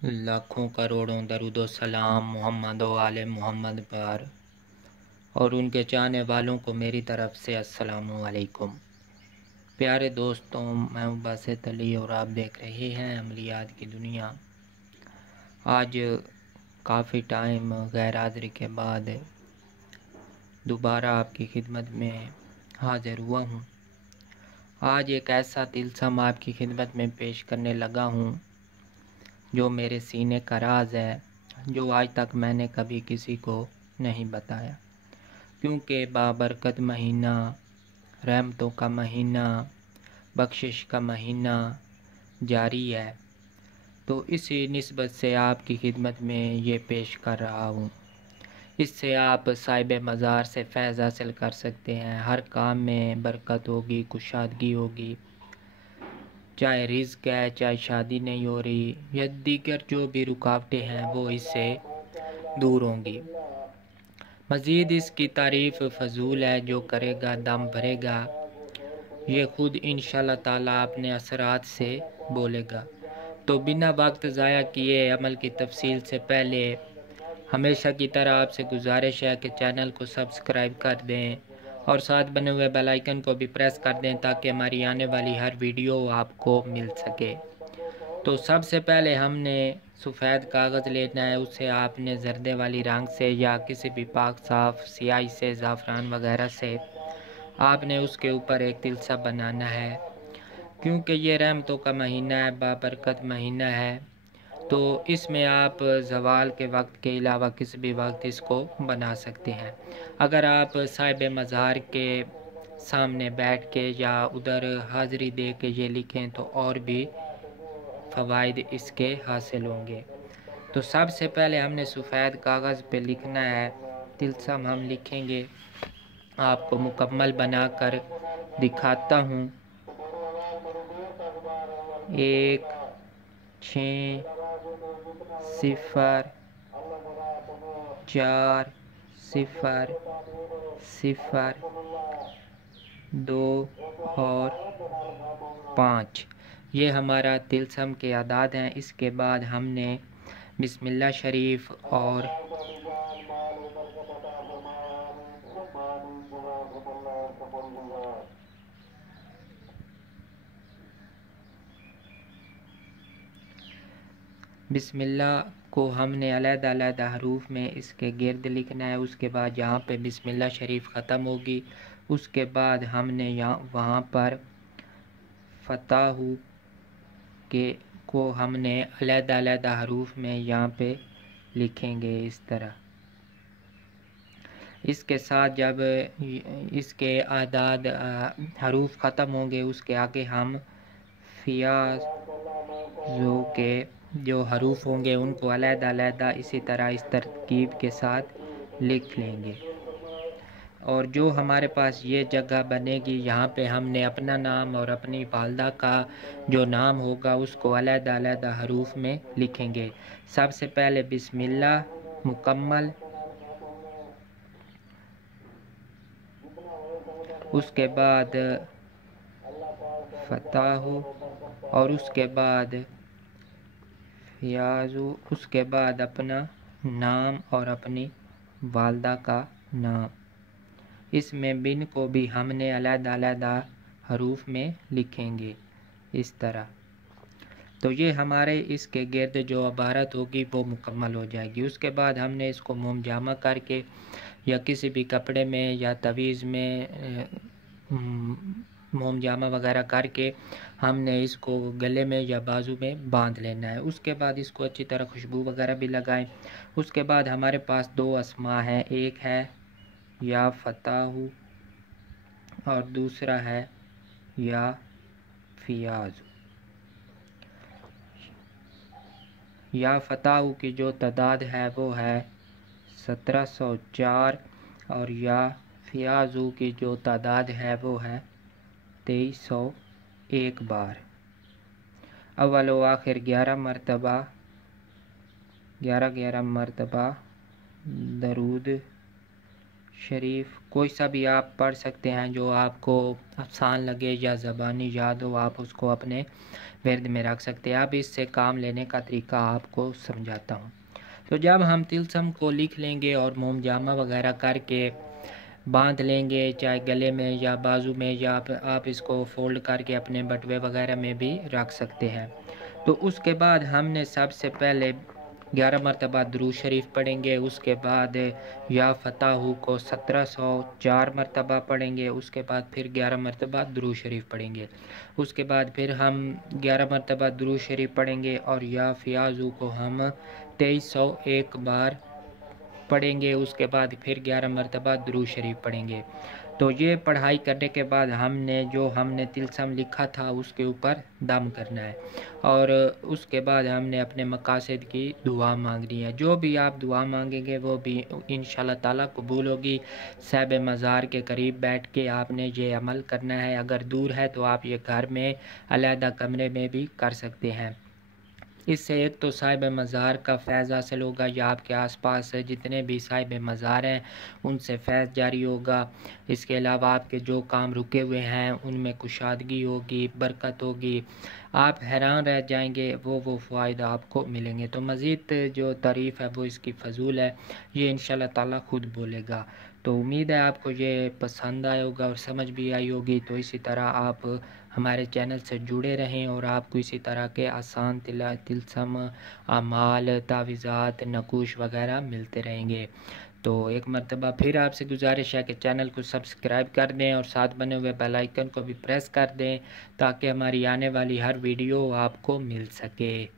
लाखों करोड़ों दरूद व सलाम मोहम्मद व आले मोहम्मद पर और उनके चाहने वालों को मेरी तरफ से अस्सलामु अलैकुम। प्यारे दोस्तों, मैं हूं बासित अली और आप देख रहे हैं अमलियात की दुनिया। आज काफ़ी टाइम गैर हाज़िरी के बाद दोबारा आपकी खिदमत में हाज़िर हुआ हूं। आज एक ऐसा तिल्सम आपकी खिदमत में पेश करने लगा हूं जो मेरे सीने का राज है, जो आज तक मैंने कभी किसी को नहीं बताया, क्योंकि बाबरकत महीना, रहमतों का महीना, बख्शिश का महीना जारी है। तो इसी निस्बत से आपकी खिदमत में ये पेश कर रहा हूँ। इससे आप साहिब मज़ार से फैज़ हासिल कर सकते हैं। हर काम में बरकत होगी, कुशादगी होगी, चाहे रिज़्क है, चाहे शादी नहीं हो रही या दीगर जो भी रुकावटें हैं वो इससे दूर होंगी। मज़ीद इसकी तारीफ़ फजूल है, जो करेगा दम भरेगा, ये खुद इंशाअल्लाह ताला अपने असरात से बोलेगा। तो बिना वक्त ज़ाया किए अमल की तफसील से पहले हमेशा की तरह आपसे गुजारिश है कि चैनल को सब्सक्राइब कर दें और साथ बने हुए बेल आइकन को भी प्रेस कर दें ताकि हमारी आने वाली हर वीडियो आपको मिल सके। तो सबसे पहले हमने सफ़ेद कागज़ लेना है। उसे आपने जर्दे वाली रंग से या किसी भी पाक साफ स्याही से, ज़ाफ़रान वगैरह से आपने उसके ऊपर एक तिलसा बनाना है। क्योंकि ये रहमतों का महीना है, बाबरकत महीना है, तो इसमें आप ज़वाल के वक्त के अलावा किसी भी वक्त इसको बना सकते हैं। अगर आप साहिब मज़ार के सामने बैठ के या उधर हाज़िरी दे के ये लिखें तो और भी फ़वाइद इसके हासिल होंगे। तो सबसे पहले हमने सफ़ेद कागज़ पे लिखना है। तिलस्म हम लिखेंगे, आपको मुकम्मल बनाकर दिखाता हूँ। 1 6 0 4 0 0 2 और 5, ये हमारा तिलस्म के आदाद हैं। इसके बाद हमने बिस्मिल्लाह शरीफ और बिस्मिल्लाह को हमने अलग-अलग हरूफ में इसके गिर्द लिखना है। उसके बाद जहाँ पे बिस्मिल्लाह शरीफ ख़त्म होगी उसके बाद हमने वहाँ पर फ़ताहु के को हमने अलग-अलग हरूफ में यहाँ पे लिखेंगे इस तरह। इसके साथ जब इसके आदाद हरूफ ख़त्म होंगे उसके आगे हम फ़ियाज़ों के जो हरूफ होंगे उनको अलग-अलग इसी तरह इस तरकीब के साथ लिख लेंगे। और जो हमारे पास ये जगह बनेगी यहाँ पे हमने अपना नाम और अपनी वालदा का जो नाम होगा उसको अलग-अलग हरूफ में लिखेंगे। सबसे पहले बिस्मिल्लाह मुकम्मल, उसके बाद फ़ताहु और उसके बाद फ़ियाज़ु, उसके बाद अपना नाम और अपनी वालदा का नाम। इसमें बिन को भी हमने अलग-अलग हरूफ में लिखेंगे इस तरह। तो ये हमारे इसके गिर्द जो इबारत होगी वो मुकम्मल हो जाएगी। उसके बाद हमने इसको मोम जामा करके या किसी भी कपड़े में या तवीज़ में मोम जामा वगैरह करके हमने इसको गले में या बाजू में बांध लेना है। उसके बाद इसको अच्छी तरह खुशबू वगैरह भी लगाएं। उसके बाद हमारे पास 2 अस्मा हैं, एक है या फ़ताहु और दूसरा है या फ़ियाज़। या फ़ताहु की जो तादाद है वो है 1704 और या फ़ियाज़ु की जो तादाद है वो है 2301 बार। अव्वल व आखिर 11 मरतबा दरूद शरीफ कोई सा भी आप पढ़ सकते हैं जो आपको आसान लगे या ज़बानी याद हो, आप उसको अपने विरद में रख सकते हैं। अब इससे काम लेने का तरीका आपको समझाता हूँ। तो जब हम तिलस्म को लिख लेंगे और मोमजामा वगैरह करके बांध लेंगे, चाहे गले में या बाजू में, या आप इसको फोल्ड करके अपने बटुए वगैरह में भी रख सकते हैं। तो उसके बाद हमने सबसे पहले 11 मरतबा दुरूद शरीफ पढ़ेंगे। उसके बाद या फ़ताहू को 1704 मरतबा पढ़ेंगे। उसके बाद फिर 11 मरतबा दुरूद शरीफ पढ़ेंगे। उसके बाद फिर हम 11 मरतबा दुरूद शरीफ पढ़ेंगे और या फ़ियाज़ू को हम 2301 बार पढ़ेंगे। उसके बाद फिर 11 मरतबा दुरूद शरीफ पढ़ेंगे। तो ये पढ़ाई करने के बाद हमने तिलस्म लिखा था उसके ऊपर दम करना है और उसके बाद हमने अपने मकासद की दुआ मांगनी है। जो भी आप दुआ मांगेंगे वो भी इंशाल्लाह ताला कबूल होगी। साहिब मज़ार के करीब बैठ के आपने ये अमल करना है। अगर दूर है तो आप ये घर में अलहदा कमरे में भी कर सकते हैं। इससे एक तो साहिब मज़ार का फैज़ हासिल होगा या आपके आसपास जितने भी साहिब मज़ार हैं उनसे फैज़ जारी होगा। इसके अलावा आपके जो काम रुके हुए हैं उनमें कुशादगी होगी, बरकत होगी, आप हैरान रह जाएंगे, वो फ़ायदा आपको मिलेंगे। तो मज़ीद जो तारीफ़ है वो इसकी फ़जूल है, ये इंशाल्लाह ताला खुद बोलेगा। तो उम्मीद है आपको ये पसंद आया होगा और समझ भी आई होगी। तो इसी तरह आप हमारे चैनल से जुड़े रहें और आपको इसी तरह के आसान तिलस्म, अमाल, तावीज़ात, नकूश वगैरह मिलते रहेंगे। तो एक मरतबा फिर आपसे गुजारिश है कि चैनल को सब्सक्राइब कर दें और साथ बने हुए बेल आइकन को भी प्रेस कर दें ताकि हमारी आने वाली हर वीडियो आपको मिल सके।